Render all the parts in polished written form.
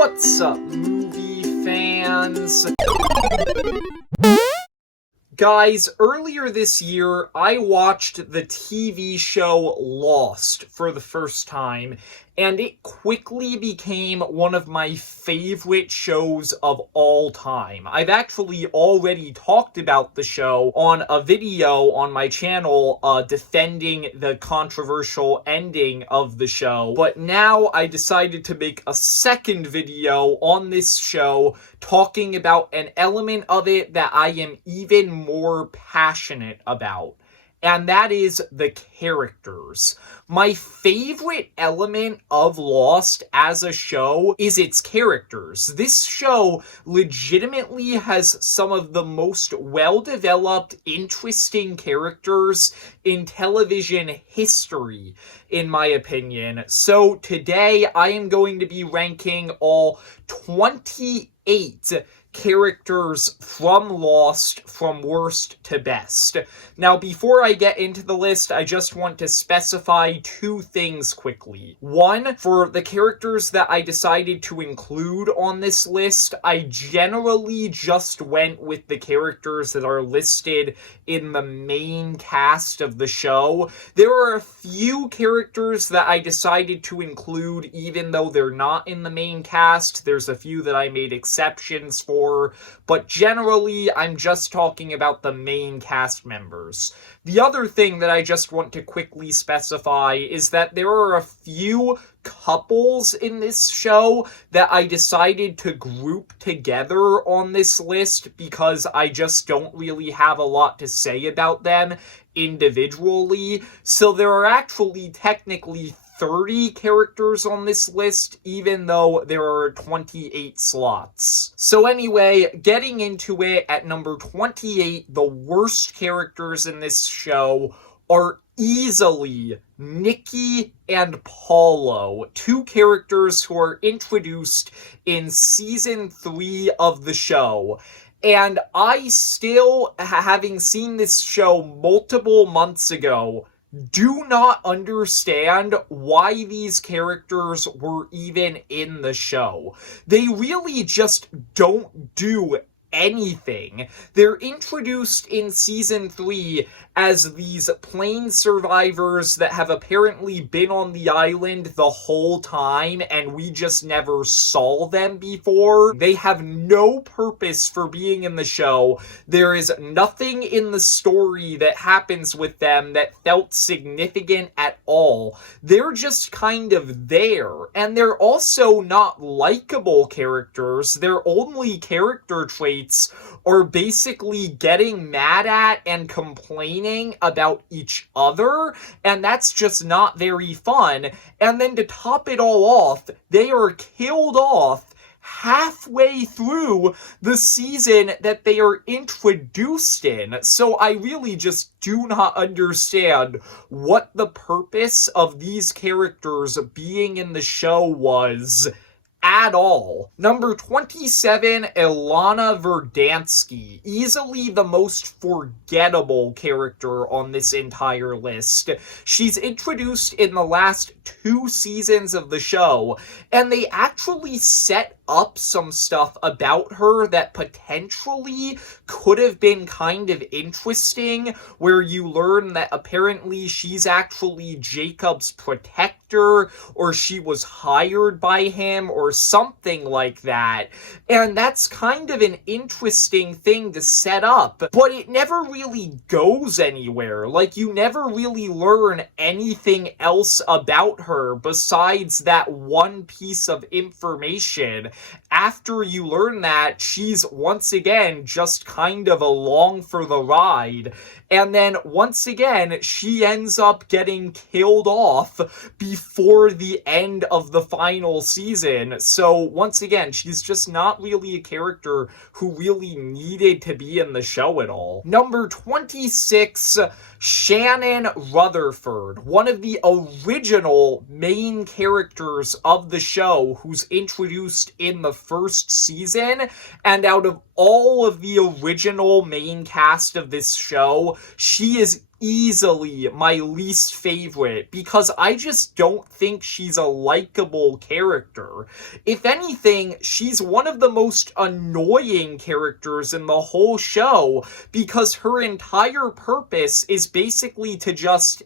What's up, movie fans? Guys, earlier this year, I watched the TV show Lost for the first time, and it quickly became one of my favorite shows of all time. I've actually already talked about the show on a video on my channel defending the controversial ending of the show, but now I decided to make a second video on this show talking about an element of it that I am even more passionate about, and that is the characters. My favorite element of Lost as a show is its characters. This show legitimately has some of the most well-developed, interesting characters in television history, in my opinion. So today I am going to be ranking all 28 characters from Lost from worst to best. Now, before I get into the list, I just want to specify two things quickly. One, for the characters that I decided to include on this list, I generally just went with the characters that are listed in the main cast of the show. There are a few characters that I decided to include even though they're not in the main cast. There's a few that I made exceptions for, but generally I'm just talking about the main cast members. The other thing that I just want to quickly specify is that there are a few couples in this show that I decided to group together on this list because I just don't really have a lot to say about them individually. So there are actually technically 30 characters on this list, even though there are 28 slots. So anyway, getting into it, at number 28, the worst characters in this show are easily Nikki and Paulo, two characters who are introduced in season 3 of the show. And I still, having seen this show multiple months ago, do not understand why these characters were even in the show. They really just don't do anything. They're introduced in season 3 as these plane survivors that have apparently been on the island the whole time and we just never saw them before. They have no purpose for being in the show. There is nothing in the story that happens with them that felt significant at all. They're just kind of there, and they're also not likable characters. Their only character traits are basically getting mad at and complaining about each other, and that's just not very fun. And then to top it all off, they are killed off halfway through the season that they are introduced in. So I really just do not understand what the purpose of these characters being in the show was at all. Number 27, Ilana Verdanski. Easily the most forgettable character on this entire list. She's introduced in the last 2 seasons of the show, and they actually set up some stuff about her that potentially could have been kind of interesting, where you learn that apparently she's actually Jacob's protector, or she was hired by him, or something like that. And that's kind of an interesting thing to set up, but it never really goes anywhere. Like, you never really learn anything else about her besides that one piece of information. After you learn that, she's once again just kind of along for the ride. And then once again, she ends up getting killed off before the end of the final season. So once again, she's just not really a character who really needed to be in the show at all. Number 26, Shannon Rutherford, one of the original main characters of the show, who's introduced in the first season, and out of all of the original main cast of this show, she is easily my least favorite because I just don't think she's a likable character. If anything, she's one of the most annoying characters in the whole show because her entire purpose is basically to just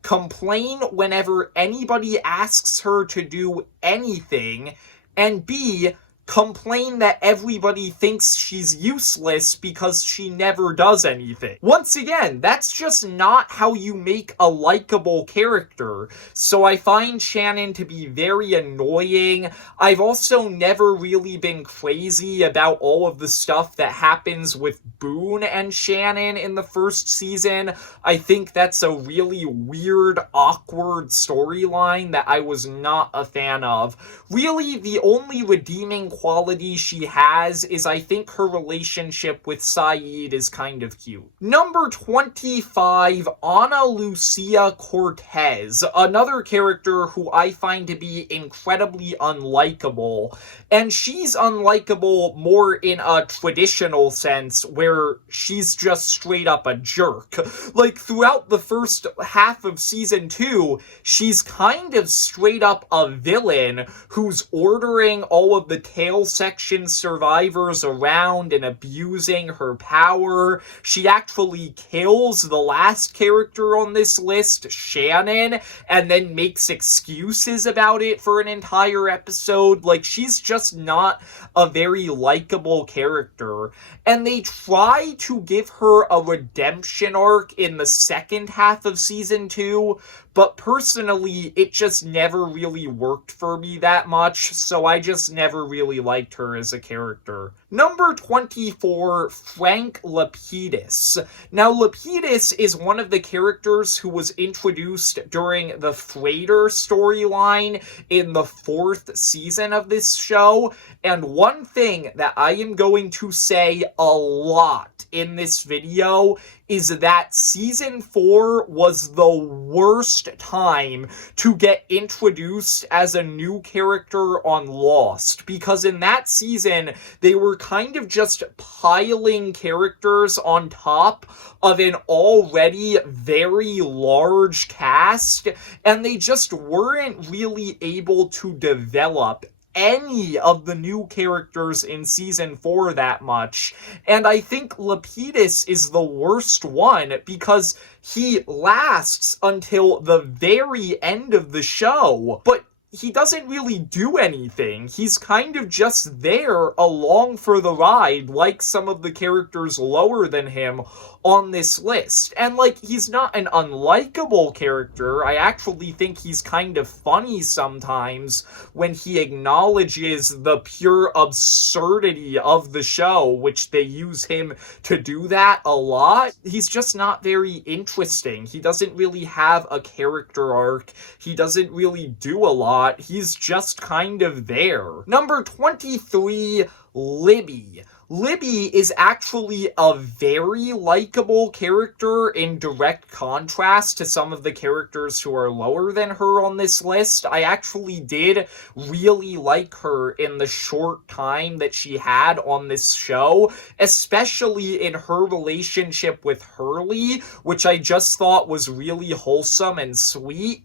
complain whenever anybody asks her to do anything, and B, complain that everybody thinks she's useless because she never does anything. Once again, that's just not how you make a likable character, so I find Shannon to be very annoying. I've also never really been crazy about all of the stuff that happens with Boone and Shannon in the first season. I think that's a really weird, awkward storyline that I was not a fan of. Really, the only redeeming quality she has is I think her relationship with Sayid is kind of cute. Number 25, Ana Lucia Cortez, another character who I find to be incredibly unlikable, and she's unlikable more in a traditional sense where she's just straight up a jerk. Like, throughout the first half of season 2, she's kind of straight up a villain who's ordering all of the tail section survivors around and abusing her power. She actually kills the last character on this list, Shannon, and then makes excuses about it for an entire episode. Like, she's just not a very likable character. And they try to give her a redemption arc in the second half of season 2, but personally, it just never really worked for me that much, so I just never really liked her as a character. Number 24, Frank Lapidus. Now, Lapidus is one of the characters who was introduced during the Freighter storyline in the 4th season of this show, and one thing that I am going to say a lot in this video is that season 4 was the worst time to get introduced as a new character on Lost, because in that season, they were kind of just piling characters on top of an already very large cast, and they just weren't really able to develop any of the new characters in season 4 that much. And I think Lapidus is the worst one because he lasts until the very end of the show, but he doesn't really do anything. He's kind of just there along for the ride, like some of the characters lower than him on this list. And, like, he's not an unlikable character. I actually think he's kind of funny sometimes when he acknowledges the pure absurdity of the show, which they use him to do that a lot. He's just not very interesting. He doesn't really have a character arc. He doesn't really do a lot. He's just kind of there. Number 23, Libby. Libby is actually a very likable character in direct contrast to some of the characters who are lower than her on this list. I actually did really like her in the short time that she had on this show, especially in her relationship with Hurley, which I just thought was really wholesome and sweet.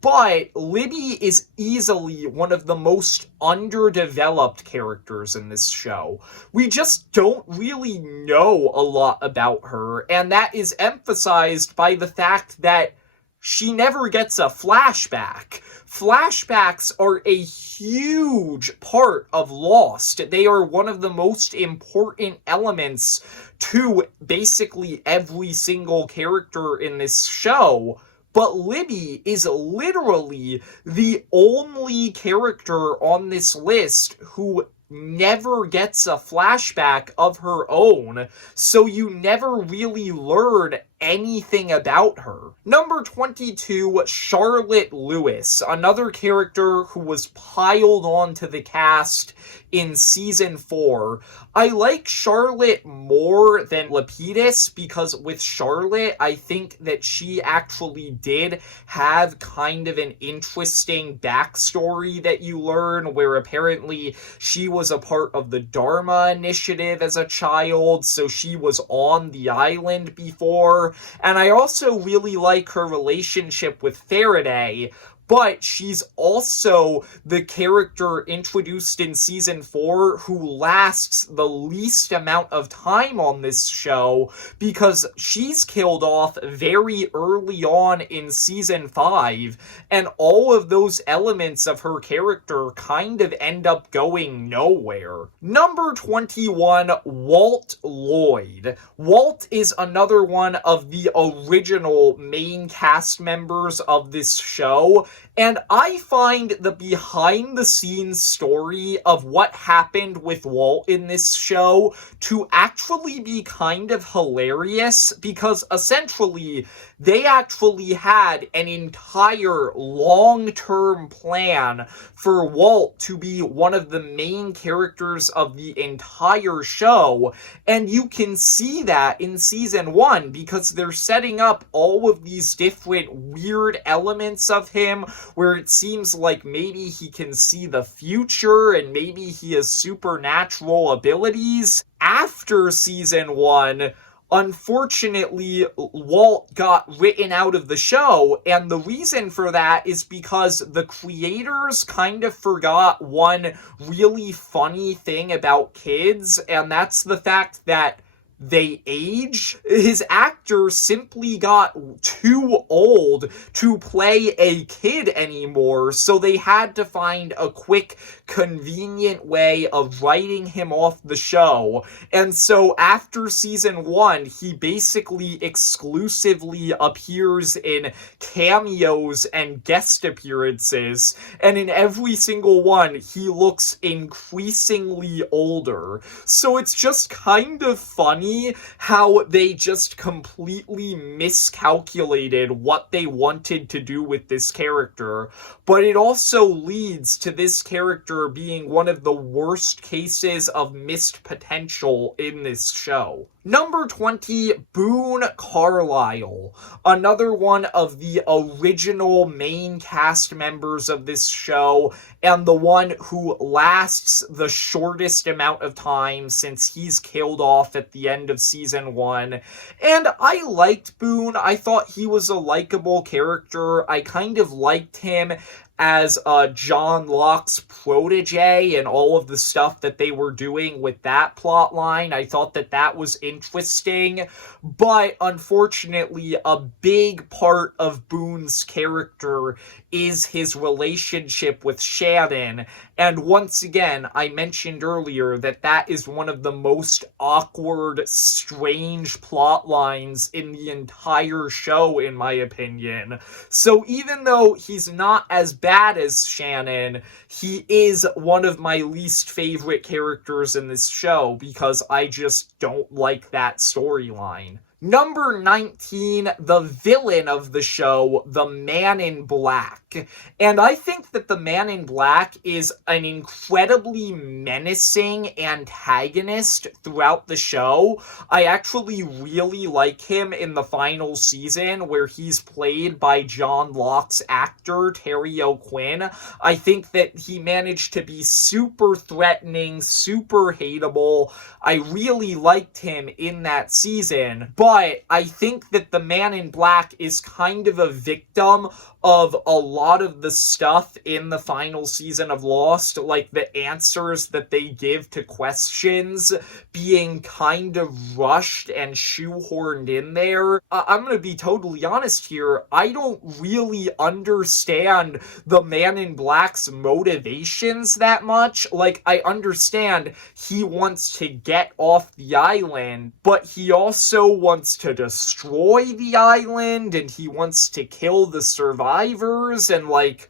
But Libby is easily one of the most underdeveloped characters in this show. We just don't really know a lot about her, and that is emphasized by the fact that she never gets a flashback. Flashbacks are a huge part of Lost. They are one of the most important elements to basically every single character in this show. But Libby is literally the only character on this list who never gets a flashback of her own, so you never really learn anything about her. Number 22, Charlotte Lewis, another character who was piled onto the cast in season 4. I like Charlotte more than Lapidus because with Charlotte, I think that she actually did have kind of an interesting backstory that you learn, where apparently she was a part of the Dharma Initiative as a child, so she was on the island before. And I also really like her relationship with Faraday, but she's also the character introduced in season 4 who lasts the least amount of time on this show because she's killed off very early on in season 5, and all of those elements of her character kind of end up going nowhere. Number 21, Walt Lloyd. Walt is another one of the original main cast members of this show, and I find the behind-the-scenes story of what happened with Walt in this show to actually be kind of hilarious, because essentially they actually had an entire long-term plan for Walt to be one of the main characters of the entire show, and you can see that in season 1 because they're setting up all of these different weird elements of him where it seems like maybe he can see the future and maybe he has supernatural abilities. After season 1, unfortunately, Walt got written out of the show, and the reason for that is because the creators kind of forgot one really funny thing about kids, and that's the fact that they age. His actor simply got too old to play a kid anymore, so they had to find a quick, convenient way of writing him off the show. And so after season 1, he basically exclusively appears in cameos and guest appearances, and in every single one, he looks increasingly older. So it's just kind of funny how they just completely miscalculated what they wanted to do with this character, but it also leads to this character being one of the worst cases of missed potential in this show. Number 20, Boone Carlyle, another one of the original main cast members of this show, and the one who lasts the shortest amount of time since he's killed off at the end of season 1. And I liked Boone. I thought he was a likable character. I kind of liked him as John Locke's protege and all of the stuff that they were doing with that plot line. I thought that that was interesting, but unfortunately a big part of Boone's character is his relationship with Shannon, and once again, I mentioned earlier that that is one of the most awkward, strange plot lines in the entire show, in my opinion. So even though he's not as bad as Shannon, he is one of my least favorite characters in this show because I just don't like that storyline. Number 19, the villain of the show, the Man in Black. And I think that the Man in Black is an incredibly menacing antagonist throughout the show. I actually really like him in the final season where he's played by John Locke's actor, Terry O'Quinn. I think that he managed to be super threatening, super hateable. I really liked him in that season, but I think that the Man in Black is kind of a victim of a lot of the stuff in the final season of Lost, like the answers that they give to questions being kind of rushed and shoehorned in there. I'm gonna be totally honest here, I don't really understand the Man in Black's motivations that much. Like, I understand he wants to get off the island, but he also wants to destroy the island, and he wants to kill the survivors, and like,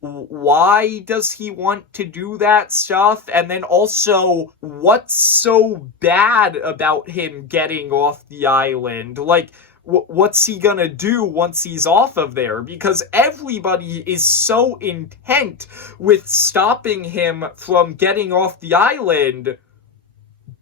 why does he want to do that stuff? And then also, what's so bad about him getting off the island? Like, what's he gonna do once he's off of there? Because everybody is so intent with stopping him from getting off the island,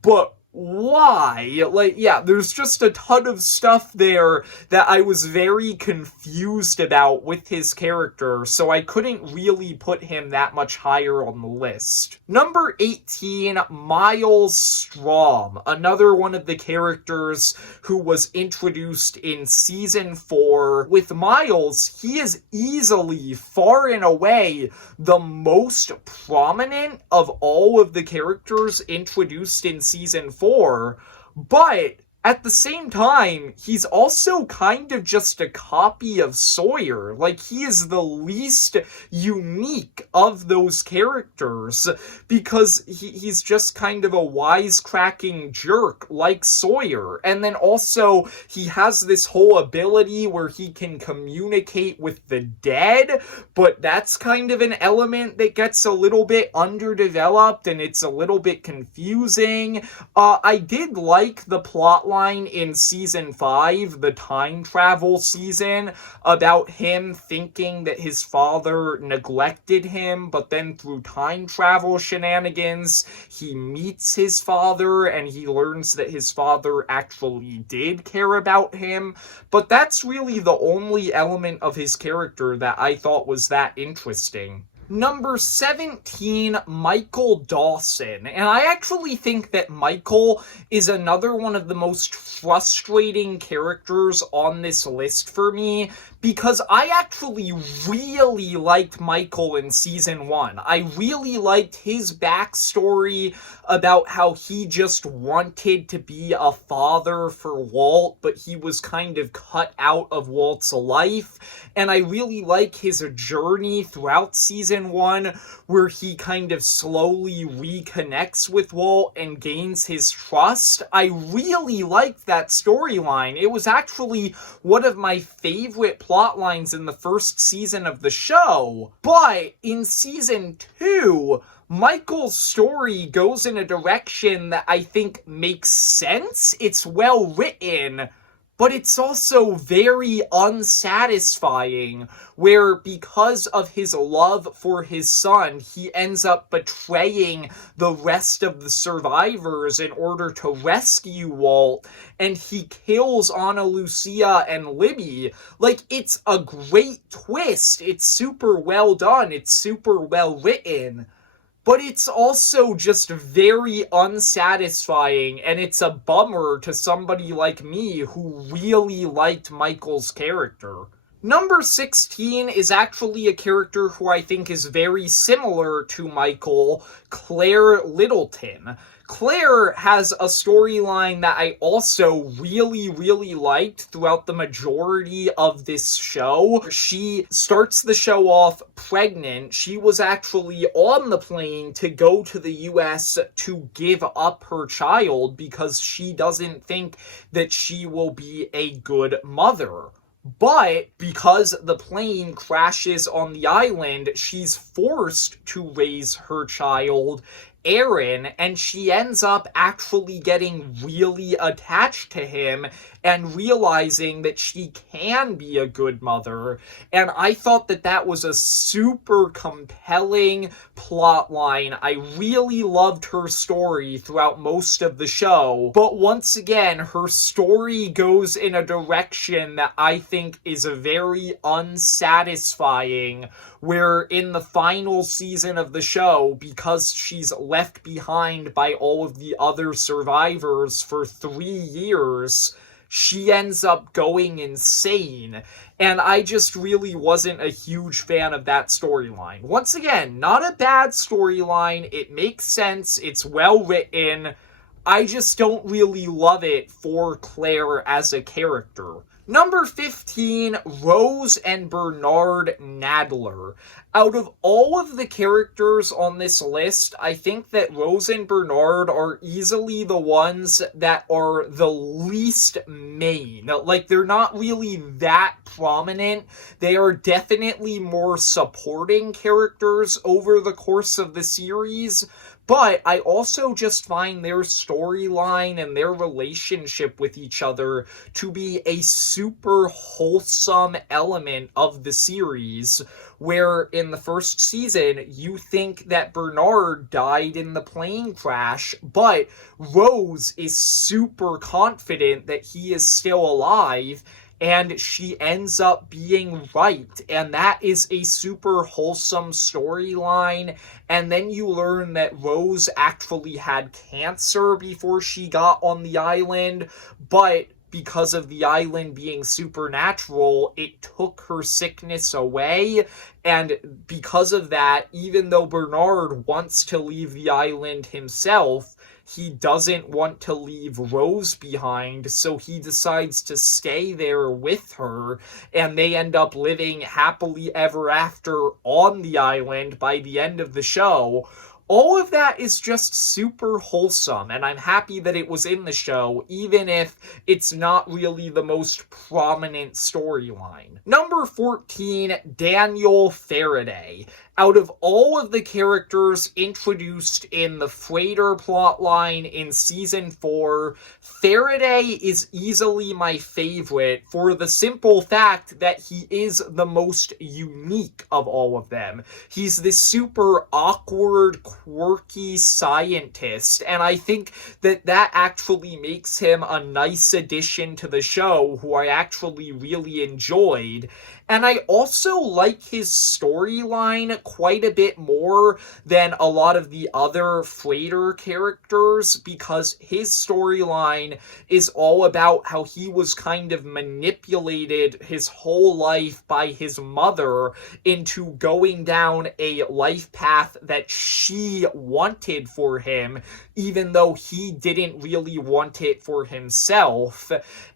but why? Like, yeah, there's just a ton of stuff there that I was very confused about with his character, so I couldn't really put him that much higher on the list. Number 18, Miles Strom, another one of the characters who was introduced in season 4. With Miles, he is easily, far and away, the most prominent of all of the characters introduced in season 4, but at the same time, he's also kind of just a copy of Sawyer. Like, he is the least unique of those characters because he's just kind of a wisecracking jerk like Sawyer. And then also, he has this whole ability where he can communicate with the dead, but that's kind of an element that gets a little bit underdeveloped and it's a little bit confusing. I did like the plotline in season 5, the time travel season, about him thinking that his father neglected him, but then through time travel shenanigans, he meets his father and he learns that his father actually did care about him. But that's really the only element of his character that I thought was that interesting. Number 17, Michael Dawson. And I actually think that Michael is another one of the most frustrating characters on this list for me, because I actually really liked Michael in season 1. I really liked his backstory about how he just wanted to be a father for Walt, but he was kind of cut out of Walt's life. And I really like his journey throughout season 1, where he kind of slowly reconnects with Walt and gains his trust. I really liked that storyline. It was actually one of my favorite plot lines in the first season of the show. But in season 2, Michael's story goes in a direction that I think makes sense. It's well written, but it's also very unsatisfying, where because of his love for his son, he ends up betraying the rest of the survivors in order to rescue Walt, and he kills Ana Lucia and Libby. Like, it's a great twist. It's super well done. It's super well written. But it's also just very unsatisfying, and it's a bummer to somebody like me who really liked Michael's character. Number 16 is actually a character who I think is very similar to Michael, Claire Littleton. Claire has a storyline that I also really, really liked throughout the majority of this show. She starts the show off pregnant. She was actually on the plane to go to the US to give up her child because she doesn't think that she will be a good mother. But because the plane crashes on the island, she's forced to raise her child, Aaron, and she ends up actually getting really attached to him and realizing that she can be a good mother. And I thought that that was a super compelling plot line. I really loved her story throughout most of the show. But once again, her story goes in a direction that I think is very unsatisfying, where in the final season of the show, because she's left behind by all of the other survivors for 3 years, she ends up going insane. And I just really wasn't a huge fan of that storyline. Once again, not a bad storyline. It makes sense. It's well written. I just don't really love it for Claire as a character. Number 15, Rose and Bernard Nadler. Out of all of the characters on this list, I think that Rose and Bernard are easily the ones that are the least main. Like, they're not really that prominent. They are definitely more supporting characters over the course of the series. But I also just find their storyline and their relationship with each other to be a super wholesome element of the series, where in the first season, you think that Bernard died in the plane crash, but Rose is super confident that he is still alive, and she ends up being right. And that is a super wholesome storyline. And then you learn that Rose actually had cancer before she got on the island, but because of the island being supernatural, it took her sickness away. And because of that, even though Bernard wants to leave the island himself, he doesn't want to leave Rose behind, so he decides to stay there with her, and they end up living happily ever after on the island by the end of the show. All of that is just super wholesome, and I'm happy that it was in the show, even if it's not really the most prominent storyline. Number 14, Daniel Faraday. Out of all of the characters introduced in the freighter plotline in season 4, Faraday is easily my favorite for the simple fact that he is the most unique of all of them. He's this super awkward, quirky scientist, and I think that that actually makes him a nice addition to the show, who I actually really enjoyed. And I also like his storyline quite a bit more than a lot of the other freighter characters, because his storyline is all about how he was kind of manipulated his whole life by his mother into going down a life path that she wanted for him, even though he didn't really want it for himself.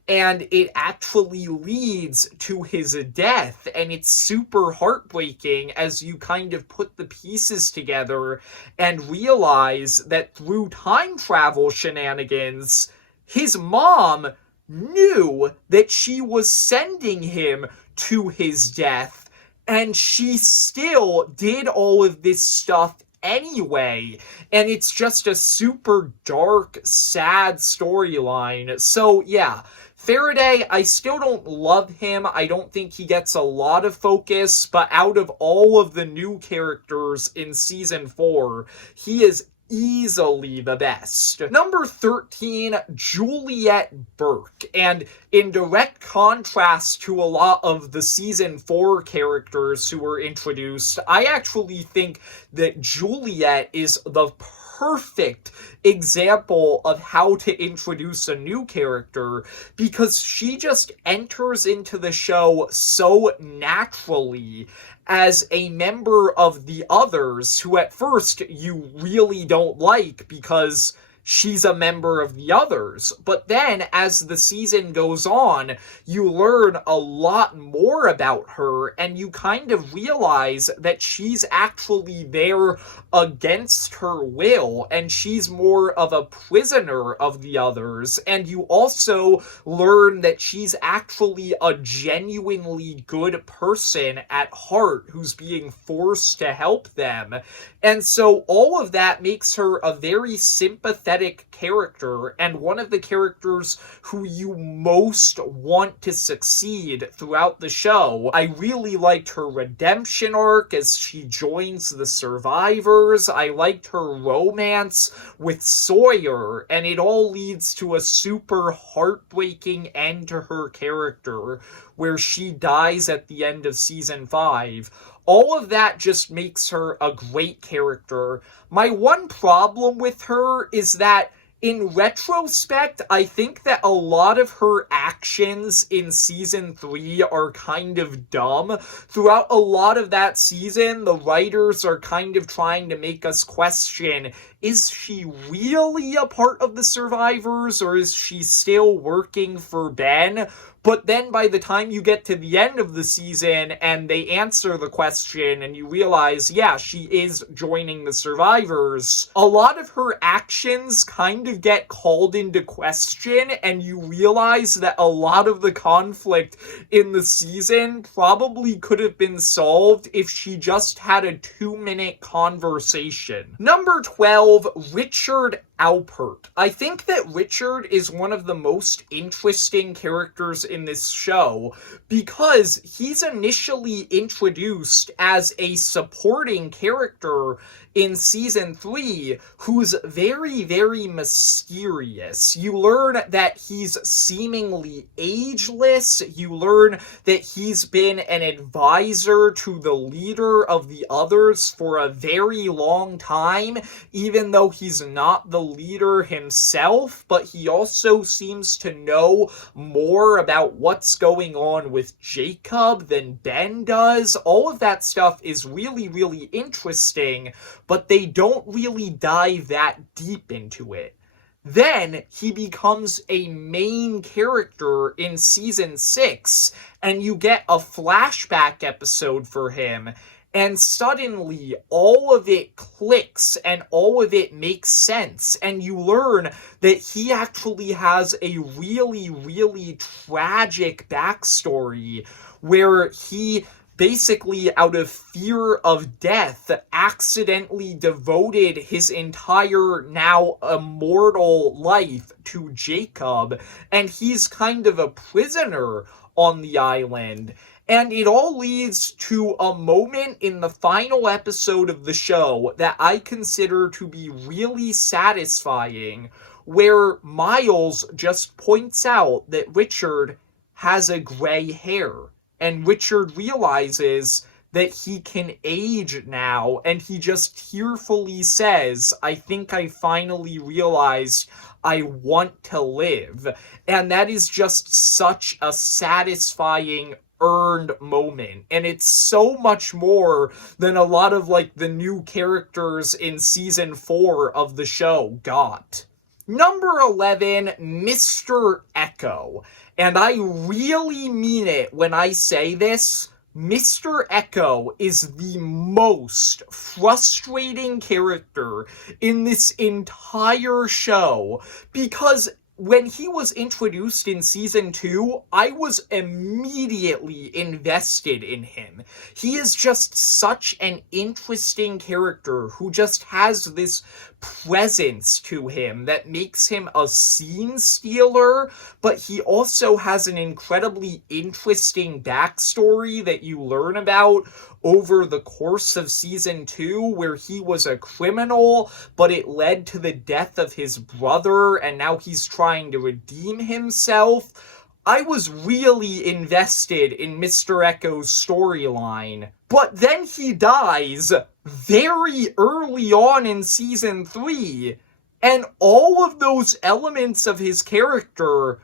And it actually leads to his death, and it's super heartbreaking as you kind of put the pieces together and realize that through time travel shenanigans, his mom knew that she was sending him to his death, and she still did all of this stuff anyway, and it's just a super dark, sad storyline. So yeah, Faraday, I still don't love him. I don't think he gets a lot of focus, but out of all of the new characters in season 4, he is easily the best. Number 13, Juliet Burke. And in direct contrast to a lot of the season 4 characters who were introduced, I actually think that Juliet is the perfect example of how to introduce a new character, because she just enters into the show so naturally as a member of the others, who at first you really don't like because she's a member of the others. But then, as the season goes on, you learn a lot more about her, and you kind of realize that she's actually there against her will, and she's more of a prisoner of the others. And you also learn that she's actually a genuinely good person at heart who's being forced to help them. And so all of that makes her a very sympathetic character, and one of the characters who you most want to succeed throughout the show. I really liked her redemption arc as she joins the survivors. I liked her romance with Sawyer, and it all leads to a super heartbreaking end to her character, where she dies at the end of season 5. All of that just makes her a great character. My one problem with her is that, in retrospect, I think that a lot of her actions in season 3 are kind of dumb. Throughout a lot of that season, the writers are kind of trying to make us question, is she really a part of the survivors, or is she still working for Ben? But then by the time you get to the end of the season and they answer the question and you realize, yeah, she is joining the survivors, a lot of her actions kind of get called into question, and you realize that a lot of the conflict in the season probably could have been solved if she just had a 2-minute conversation. Number 12, Richard Alpert. I think that Richard is one of the most interesting characters in this show because he's initially introduced as a supporting character in season 3 who's very, very mysterious. You learn that he's seemingly ageless. You learn that he's been an advisor to the leader of the others for a very long time, even though he's not the leader himself, but he also seems to know more about what's going on with Jacob than Ben does. All of that stuff is really, really interesting, but they don't really dive that deep into it. Then he becomes a main character in season 6, and you get a flashback episode for him, and suddenly all of it clicks and all of it makes sense, and you learn that he actually has a really, really tragic backstory where he basically, out of fear of death, accidentally devoted his entire now immortal life to Jacob, and he's kind of a prisoner on the island. And it all leads to a moment in the final episode of the show that I consider to be really satisfying, where Miles just points out that Richard has a gray hair. And Richard realizes that he can age now, and he just tearfully says, I think I finally realized I want to live. And that is just such a satisfying, earned moment. And it's so much more than a lot of, like, the new characters in season 4 of the show got. Number 11, Mr. Eko. And I really mean it when I say this. Mr. Eko is the most frustrating character in this entire show because when he was introduced in season 2, I was immediately invested in him. He is just such an interesting character who just has this presence to him that makes him a scene stealer, but he also has an incredibly interesting backstory that you learn about over the course of season 2, where he was a criminal, but it led to the death of his brother, and now he's trying to redeem himself. I was really invested in Mr. Eko's storyline. But then he dies very early on in season 3, and all of those elements of his character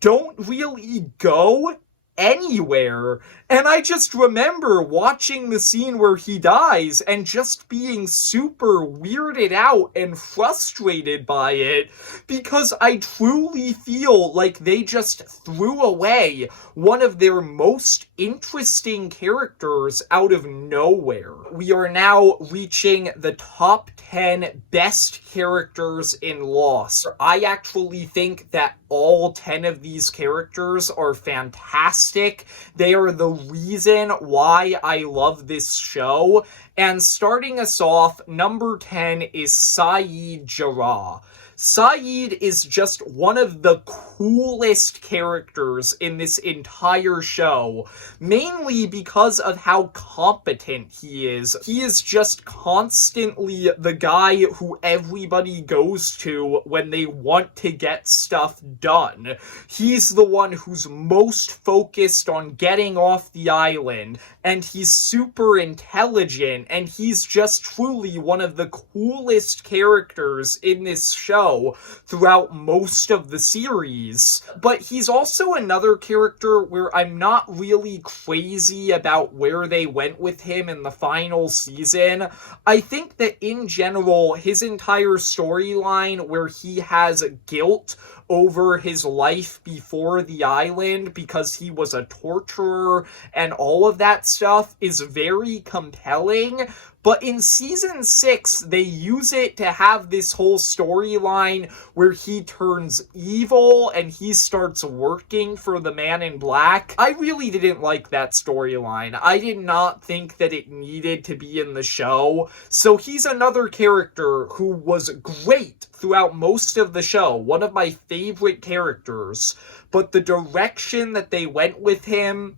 don't really go anywhere. And I just remember watching the scene where he dies and just being super weirded out and frustrated by it, because I truly feel like they just threw away one of their most interesting characters out of nowhere. We are now reaching the top 10 best characters in Lost. I actually think that all 10 of these characters are fantastic. They are the reason why I love this show. And starting us off, number 10 is Sayid Jarrah. Sayid is just one of the coolest characters in this entire show, mainly because of how competent he is. He is just constantly the guy who everybody goes to when they want to get stuff done. He's the one who's most focused on getting off the island, and he's super intelligent, and he's just truly one of the coolest characters in this show. show throughout most of the series. But he's also another character where I'm not really crazy about where they went with him in the final season. I think that in general, his entire storyline where he has guilt over his life before the island because he was a torturer and all of that stuff is very compelling. But in season 6, they use it to have this whole storyline where he turns evil and he starts working for the Man in Black. I really didn't like that storyline. I did not think that it needed to be in the show. So he's another character who was great throughout most of the show. One of my favorite characters. But the direction that they went with him,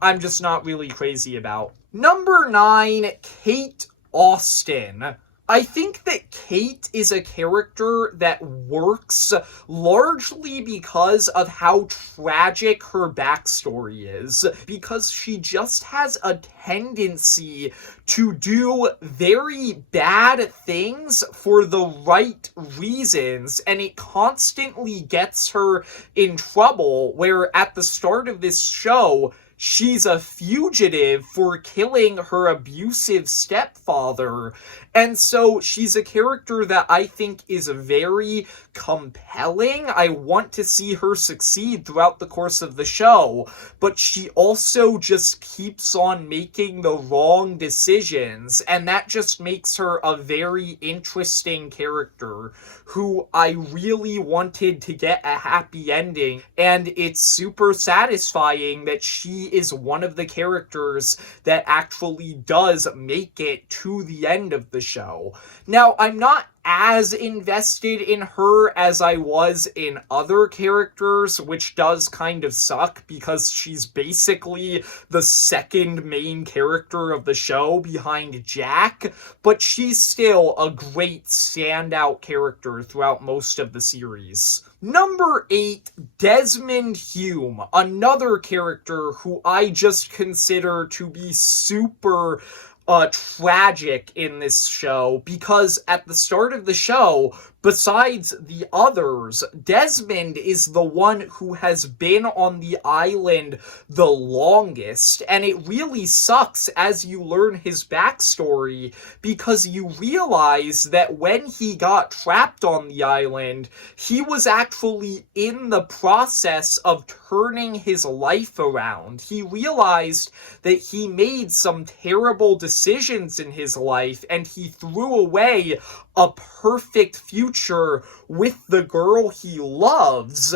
I'm just not really crazy about. Number 9, Kate Austen. I think that Kate is a character that works largely because of how tragic her backstory is. Because she just has a tendency to do very bad things for the right reasons, and it constantly gets her in trouble, where at the start of this show, she's a fugitive for killing her abusive stepfather. And so she's a character that I think is very compelling. I want to see her succeed throughout the course of the show, but she also just keeps on making the wrong decisions, and that just makes her a very interesting character who I really wanted to get a happy ending, and it's super satisfying that she is one of the characters that actually does make it to the end of the show. Now, I'm not as invested in her as I was in other characters, which does kind of suck because she's basically the second main character of the show behind Jack, but she's still a great standout character throughout most of the series. Number 8, Desmond Hume, another character who I just consider to be super tragic in this show, because at the start of the show, besides the others, Desmond is the one who has been on the island the longest, and it really sucks as you learn his backstory, because you realize that when he got trapped on the island, he was actually in the process of turning his life around. He realized that he made some terrible decisions in his life, and he threw away a perfect future with the girl he loves.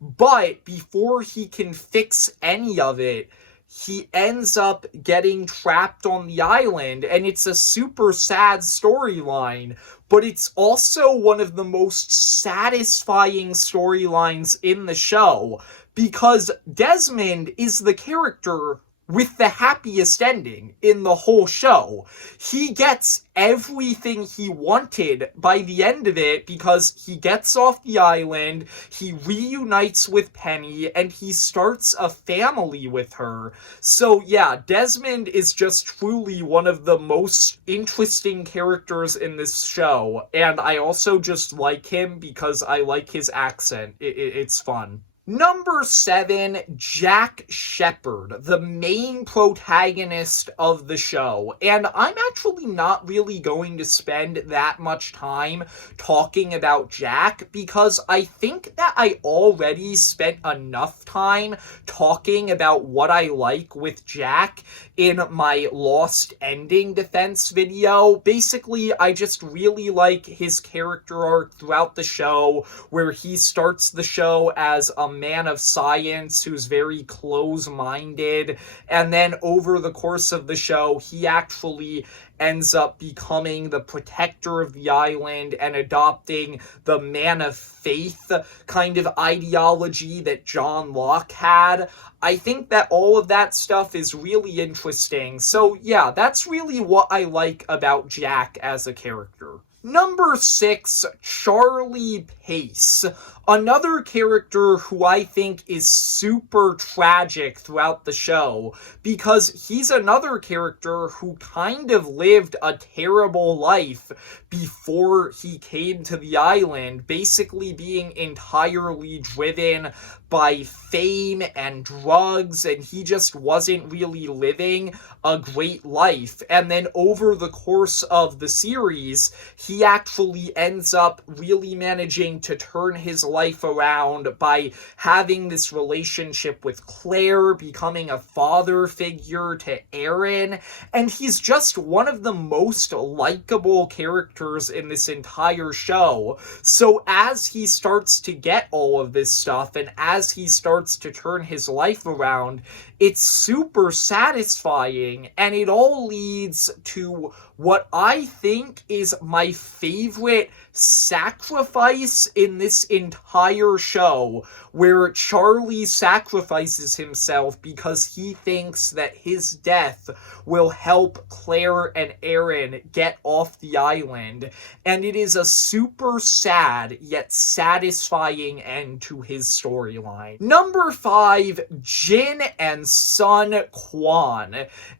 But before he can fix any of it, he ends up getting trapped on the island, and it's a super sad storyline, but it's also one of the most satisfying storylines in the show, because Desmond is the character with the happiest ending in the whole show. He gets everything he wanted by the end of it because he gets off the island, he reunites with Penny, and he starts a family with her. So yeah, Desmond is just truly one of the most interesting characters in this show, and I also just like him because I like his accent. It's fun. Number 7, Jack Shephard, the main protagonist of the show. And I'm actually not really going to spend that much time talking about Jack because I think that I already spent enough time talking about what I like with Jack in my Lost Ending defense video. Basically, I just really like his character arc throughout the show, where he starts the show as a man of science who's very close-minded, and then over the course of the show, he actually ends up becoming the protector of the island and adopting the man of faith kind of ideology that John Locke had. I think that all of that stuff is really interesting. So yeah, that's really what I like about Jack as a character. Number 6, Charlie Pace. Another character who I think is super tragic throughout the show, because he's another character who kind of lived a terrible life before he came to the island, basically being entirely driven by fame and drugs, and he just wasn't really living a great life. And then over the course of the series, he actually ends up really managing to turn his life around by having this relationship with Claire, becoming a father figure to Aaron, and he's just one of the most likable characters in this entire show. So as he starts to get all of this stuff, and as he starts to turn his life around, it's super satisfying, and it all leads to what I think is my favorite sacrifice in this entire show, where Charlie sacrifices himself because he thinks that his death will help Claire and Aaron get off the island, and it is a super sad yet satisfying end to his storyline. Number 5, Jin and Sun Quan.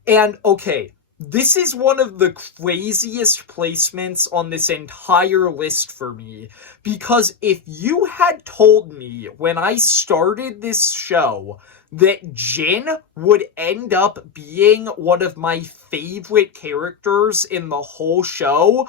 And okay, this is one of the craziest placements on this entire list for me, because if you had told me when I started this show that Jin would end up being one of my favorite characters in the whole show,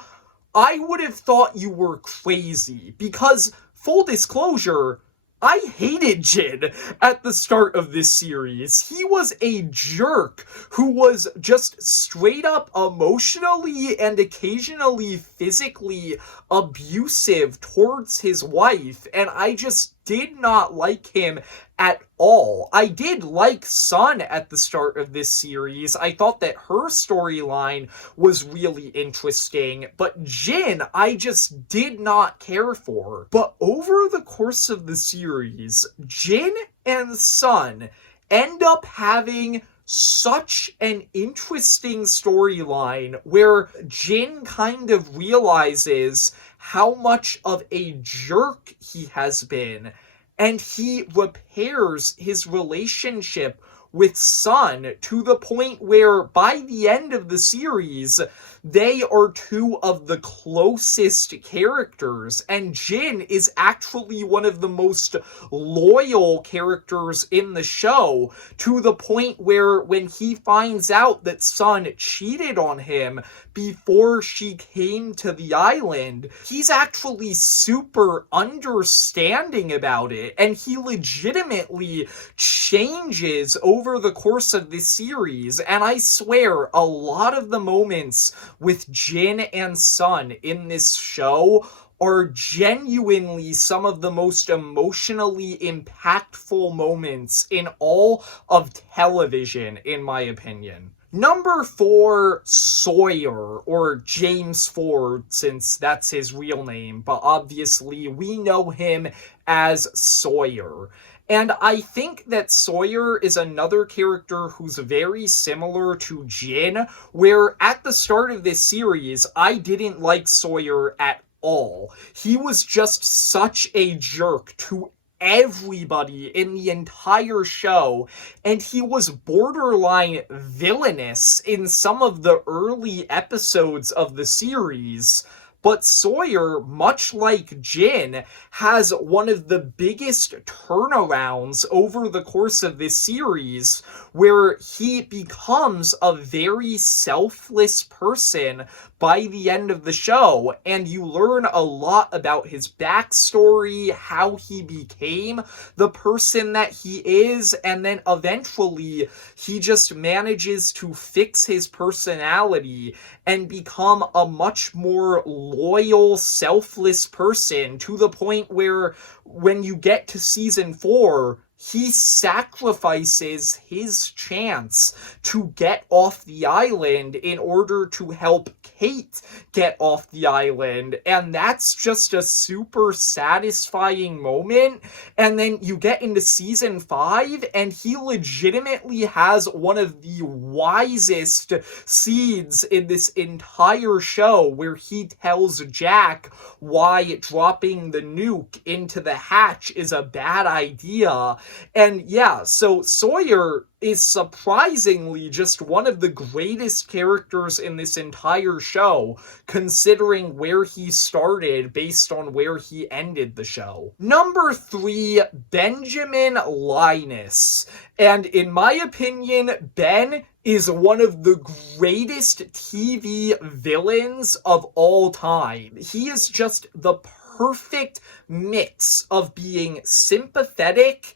I would have thought you were crazy, because, full disclosure, I hated Jin at the start of this series. He was a jerk who was just straight up emotionally and occasionally physically abusive towards his wife, and I just did not like him at all. I did like Sun at the start of this series. I thought that her storyline was really interesting, but Jin, I just did not care for. But over the course of the series, Jin and Sun end up having such an interesting storyline where Jin kind of realizes how much of a jerk he has been, and he repairs his relationship with Sun to the point where by the end of the series, they are two of the closest characters, and Jin is actually one of the most loyal characters in the show, to the point where when he finds out that Sun cheated on him before she came to the island, he's actually super understanding about it, and he legitimately changes over the course of this series. And I swear, a lot of the moments with Jin and Sun in this show are genuinely some of the most emotionally impactful moments in all of television, in my opinion. Number 4, Sawyer, or James Ford, since that's his real name, but obviously we know him as Sawyer. And I think that Sawyer is another character who's very similar to Jin, where at the start of this series, I didn't like Sawyer at all. He was just such a jerk to everybody in the entire show, and he was borderline villainous in some of the early episodes of the series. But Sawyer, much like Jin, has one of the biggest turnarounds over the course of this series, where he becomes a very selfless person by the end of the show, and you learn a lot about his backstory, how he became the person that he is, and then eventually he just manages to fix his personality and become a much more loyal, selfless person, to the point where when you get to season 4, he sacrifices his chance to get off the island in order to help Kate get off the island. And that's just a super satisfying moment. And then you get into season 5, and he legitimately has one of the wisest scenes in this entire show where he tells Jack why dropping the nuke into the hatch is a bad idea. And yeah, so Sawyer is surprisingly just one of the greatest characters in this entire show, considering where he started based on where he ended the show. Number 3, Benjamin Linus. And in my opinion, Ben is one of the greatest TV villains of all time. He is just the perfect mix of being sympathetic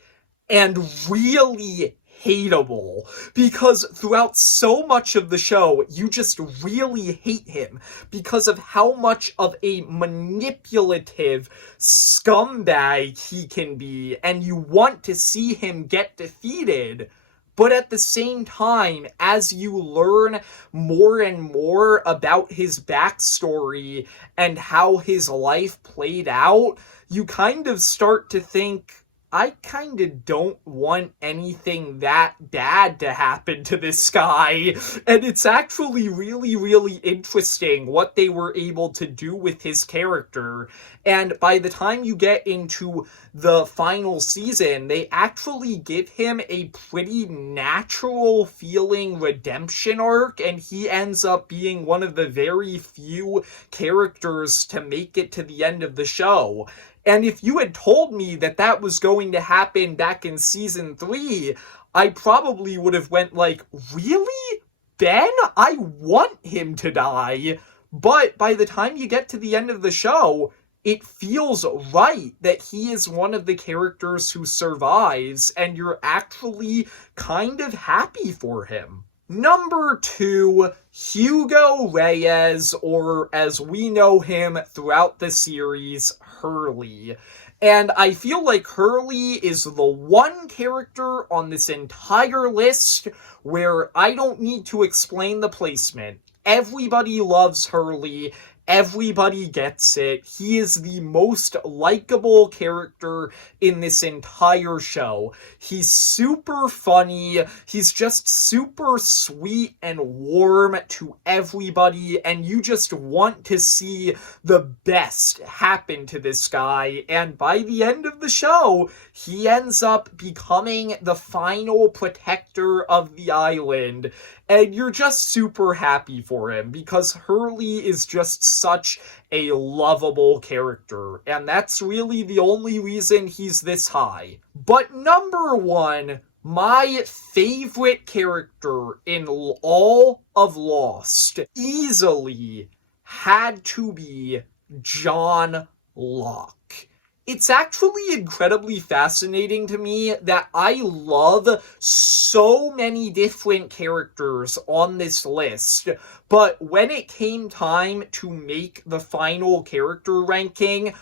and really hateable, because throughout so much of the show, you just really hate him because of how much of a manipulative scumbag he can be, and you want to see him get defeated. But at the same time, as you learn more and more about his backstory and how his life played out, you kind of start to think, I kind of don't want anything that bad to happen to this guy. And it's actually really, really interesting what they were able to do with his character. And by the time you get into the final season, they actually give him a pretty natural feeling redemption arc, and he ends up being one of the very few characters to make it to the end of the show. And if you had told me that that was going to happen back in season 3, I probably would have went like, really? Ben? I want him to die. But by the time you get to the end of the show, it feels right that he is one of the characters who survives, and you're actually kind of happy for him. Number 2, Hugo Reyes, or as we know him throughout the series, Hurley. And I feel like Hurley is the one character on this entire list where I don't need to explain the placement. Everybody loves Hurley. Everybody gets it. He is the most likable character in this entire show. He's super funny. He's just super sweet and warm to everybody, and you just want to see the best happen to this guy. And by the end of the show, he ends up becoming the final protector of the island. And you're just super happy for him because Hurley is just such a lovable character. And that's really the only reason he's this high. But number 1, my favorite character in all of Lost easily had to be John Locke. It's actually incredibly fascinating to me that I love so many different characters on this list, but when it came time to make the final character ranking,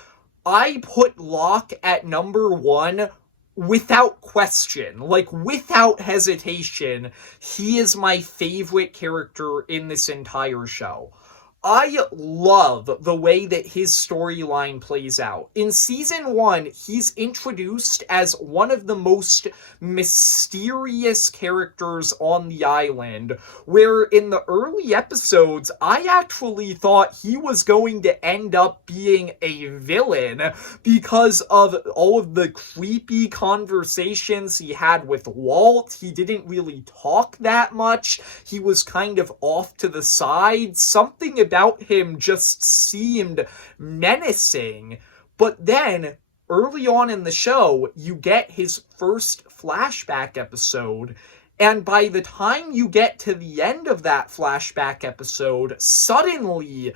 I put Locke at number 1 without question, like without hesitation. He is my favorite character in this entire show. I love the way that his storyline plays out. In season 1, he's introduced as one of the most mysterious characters on the island, where in the early episodes, I actually thought he was going to end up being a villain because of all of the creepy conversations he had with Walt. He didn't really talk that much. He was kind of off to the side. Something about him just seemed menacing. But then, early on in the show, you get his first flashback episode, and by the time you get to the end of that flashback episode, suddenly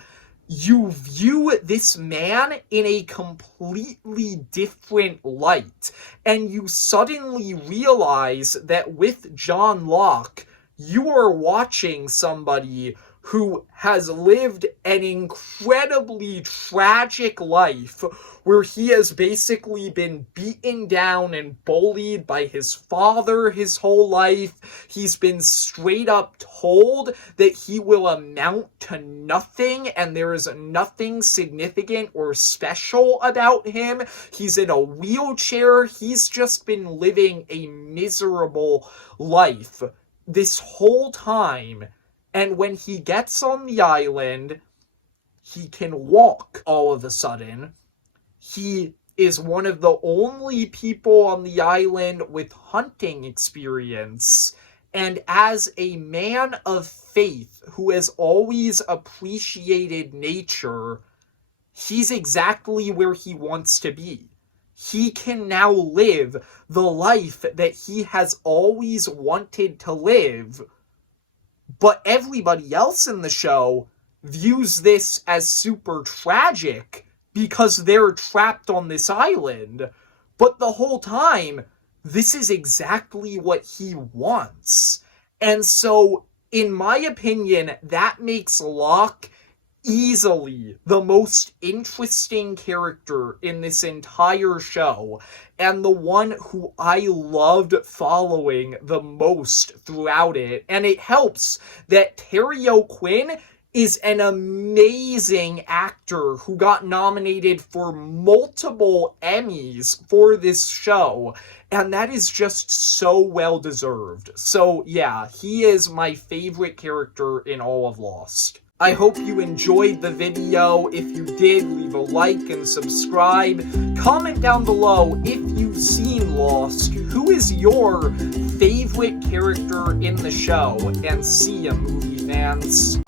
you view this man in a completely different light, and you suddenly realize that with John Locke, you are watching somebody who has lived an incredibly tragic life where he has basically been beaten down and bullied by his father his whole life. He's been straight up told that he will amount to nothing and there is nothing significant or special about him. He's in a wheelchair. He's just been living a miserable life this whole time. And when he gets on the island, he can walk all of a sudden. He is one of the only people on the island with hunting experience. And as a man of faith who has always appreciated nature, he's exactly where he wants to be. He can now live the life that he has always wanted to live. But everybody else in the show views this as super tragic because they're trapped on this island. But the whole time, this is exactly what he wants. And so, in my opinion, that makes Locke easily the most interesting character in this entire show, and the one who I loved following the most throughout it. And it helps that Terry O'Quinn is an amazing actor who got nominated for multiple Emmys for this show, and that is just so well deserved. So yeah, he is my favorite character in all of Lost. I hope you enjoyed the video. If you did, leave a like and subscribe. Comment down below if you've seen Lost. Who is your favorite character in the show? And see ya, movie fans.